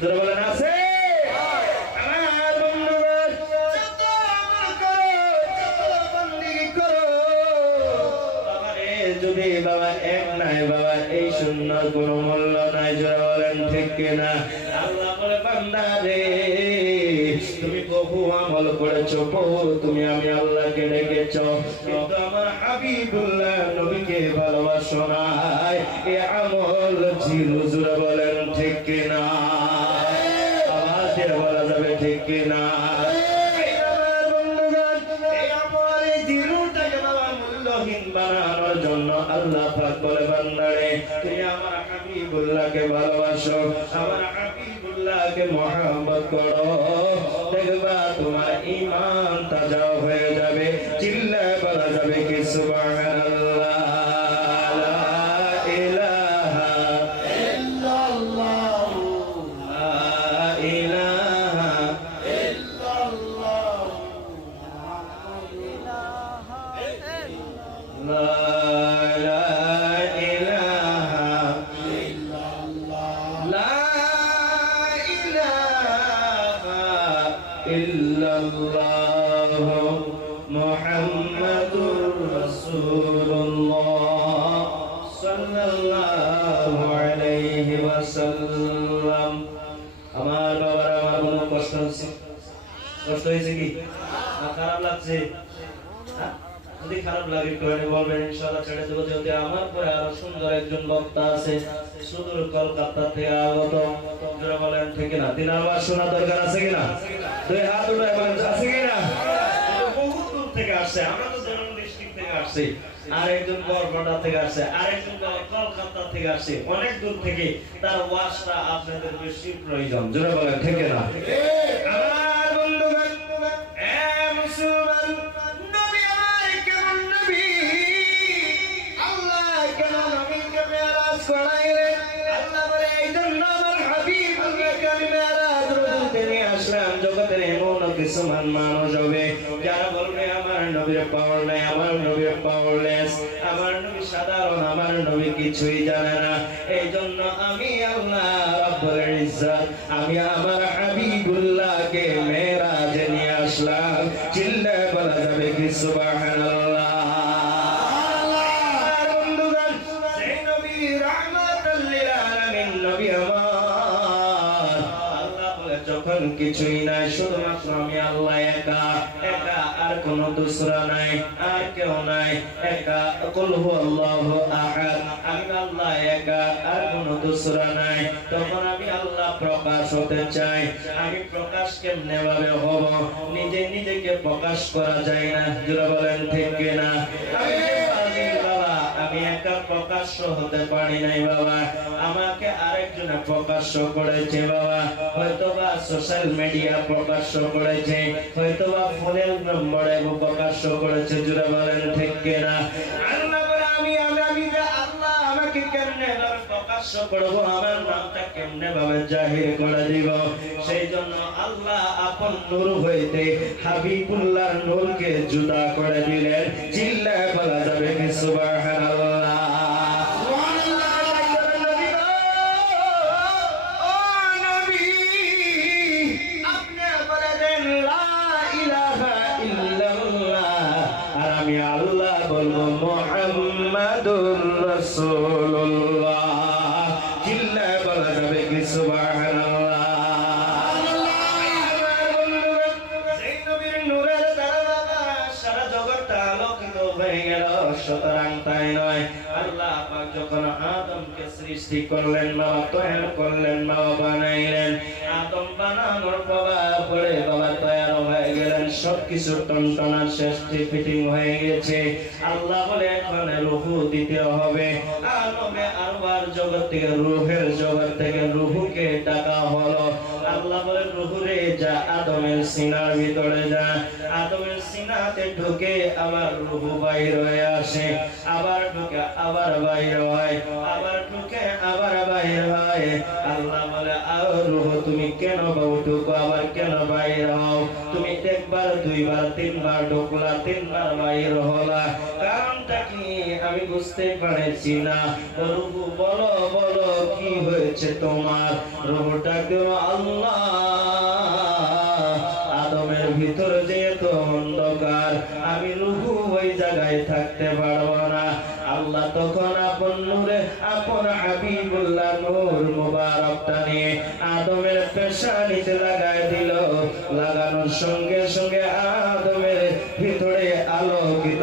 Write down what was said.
তোরা বলেন আছে? আমার বন্ধুগণ, যত আমল করো, যত বন্দেগী করো, বাবারে যদি বাবা এক নাই বাবা, এই সুন্নার কোনো মূল্য নাই। যারা বলেন ঠিক কিনা? আল্লাহ বলে বান্দা রে, তুমি বহু আমল করেছো, বহু তুমি আমি আল্লাহকে ডেকেছো, কিন্তু আমার হাবিবুল্লাহ নবীকে ভালোবাসো না। এ আমল ছিল। যারা বলেন ঠিক কিনা? আবার দিয়ে বলা যাবে ঠিক কিনা? বানানোর জন্য আল্লাহ পাক বলে বান্দারে, তুমি আমার হাবিবুল্লাহকে ভালোবাসো, আমার হাবিবুল্লাহকে মহব্বত করো, দেখবা তোমার ঈমান তাজা হয়ে যাবে। চিল্লায় বলা যাবে কি সুবহানাল্লাহ। মুহাম্মাদুর রাসূলুল্লাহ সাল্লাল্লাহু আলাইহি ওয়াসাল্লাম। আমার বাবার আমার কোনো কষ্ট হচ্ছে? কষ্ট হয়েছে কি? না খারাপ লাগছে? যদি খারাপ লাগে কেন বলবেন, ইনশাআল্লাহ ছেড়ে দেব। যদি আমার পরে আরো সুন্দর একজন বক্তা আছে, সুদূর কলকাতা থেকে আগত, যারা বলেন ঠিক না? তিন আবার শোনা দরকার আছে কিনা? দুই হাত উঠায় বলেন আছে কিনা? বহুত দূর থেকে আসছে, আমরা তো জনগণ ডিস্ট্রিক্ট থেকে আসছি, আর একজন বরপেটা থেকে আসছে, আর একজন কলকাতা থেকে আসছে, অনেক দূর থেকে। তার ওয়াজটা আপনাদের বেশি প্রয়োজন। যারা বলেন ঠিক না? আমার বন্ধুগণ, এ মুসলমান, নবী আমার কেমন নবী, আল্লাহ কেন নবীকে মেরাজ করাইলেন? আল্লাহ বলে এই জন্য আমার হাবিবুল্লাহকে আমি মেরাজ রুজুতে নিয়ে আসলাম। জগতের এমন কিছু মানুষ হবে যারা বলবে আমার নবীর পাওয়ার নাই, আমার নবীর পাওয়ারলেস, আমার নবী সাধারণ, আমার নবী কিছুই জানে না। এই জন্য আমি আল্লাহ রাব্বুল ইজ্জত, আমি আমার হাবিবুল্লাহকে মেরাজে নিয়ে আসলাম। চিল্লায় বলা যাবে কি সুবহানাল্লাহ। যখন কিছুই নাই, শুধুমাত্র আমি আল্লাহ একা, একা আর কোন দুসরা নাই, আর কেউ নাই, একা। কুল হুয়াল্লাহু আহাদ, আমি আল্লাহ একা, আর কোন দুসরা নাই। তখন আমি আল্লাহ প্রকাশ হতে চাই। আমি প্রকাশ কেমনে ভাবে হব? নিজে নিজেকে প্রকাশ করা যায় না। যারা বলেন ঠিক কিনা? আমি একা প্রকাশ্য হতে পারি নাই বাবা, আমাকে আরেকজনে প্রকাশ্য করেছে বাবা। হয়তোবা সোশ্যাল মিডিয়া প্রকাশ্য করেছে, হয়তোবা ফোনের নম্বরে প্রকাশ্য করেছে। যারা বলেন ঠিক কিনা? আল্লাহ বলে আমি আল্লাহ আমাকে কেমনে ভাবে প্রকাশ্য করব, আমার নামটা কেমনে ভাবে জাহির করে দিব? সেই জন্য আল্লাহ আপন নূর হইতে হাবিবুল্লাহর নূরকে জুদা করে দিলেন। চিল্লায় বলা যাবে কি সুবহানাল্লাহ। আমি আল্লাহ বলবো মুহাম্মাদুর রাসূলুল্লাহ। চিল্লায় বলা যাবে কি সুবহানাল্লাহ। সেই নবীর নূরের দ্বারা বাবা সারা জগৎটা আলোকিত হয়ে গেল। সুতরাং তাই নয়, আল্লাহ পাক যখন আদমকে সৃষ্টি করলেন বাবা, তৈরি করলেন বাবা, বানাইলেন, আদম বানানোর পরে বাবা তৈরি হয়ে গেলেন, সবকিছু টনটনা শেষ ফিটিং হয়ে গেছে। আল্লাহ বলে এখন রূহ দিতে হবে। আলমে আরওয়ার জগৎ থেকে, রূহের জগৎ থেকে রূহকে ডাকা হলো। আল্লাহ বলে রূহ রে যা আদমের সিনার ভিতরে যা। আদমের সিনাতে ঢুকে আবার রূহ বাইর হয়ে আসে, আবার ঢুকে আবার বাইর হয়, আবার ঢুকে আবার বাইর হয়। আল্লাহ বলে আর রূহ তুমি কেন ঢুকো আবার কেন বাইর হও? তুমি দেখবে একবার দুইবার তিনবার ঢুকলা তিনবার বাইর হলা কারণটা কি আমি বুঝতে পারছি না রূহ বলো বলো কি হয়েছে তোমার রূহটা কেন আল্লাহ আদমের ভিতর যেহেতু অন্ধকার আমি রূহ ওই জায়গায় থাকতে পারবো না আল্লাহ তখন আপন নূরে আপন হাবিবুল্লাহ নূর মুবারকটা নিয়ে আদমের পেশানিতে লাগায় দিল লাগানোর সঙ্গে সঙ্গে আদমের ভিতরে আলোকিত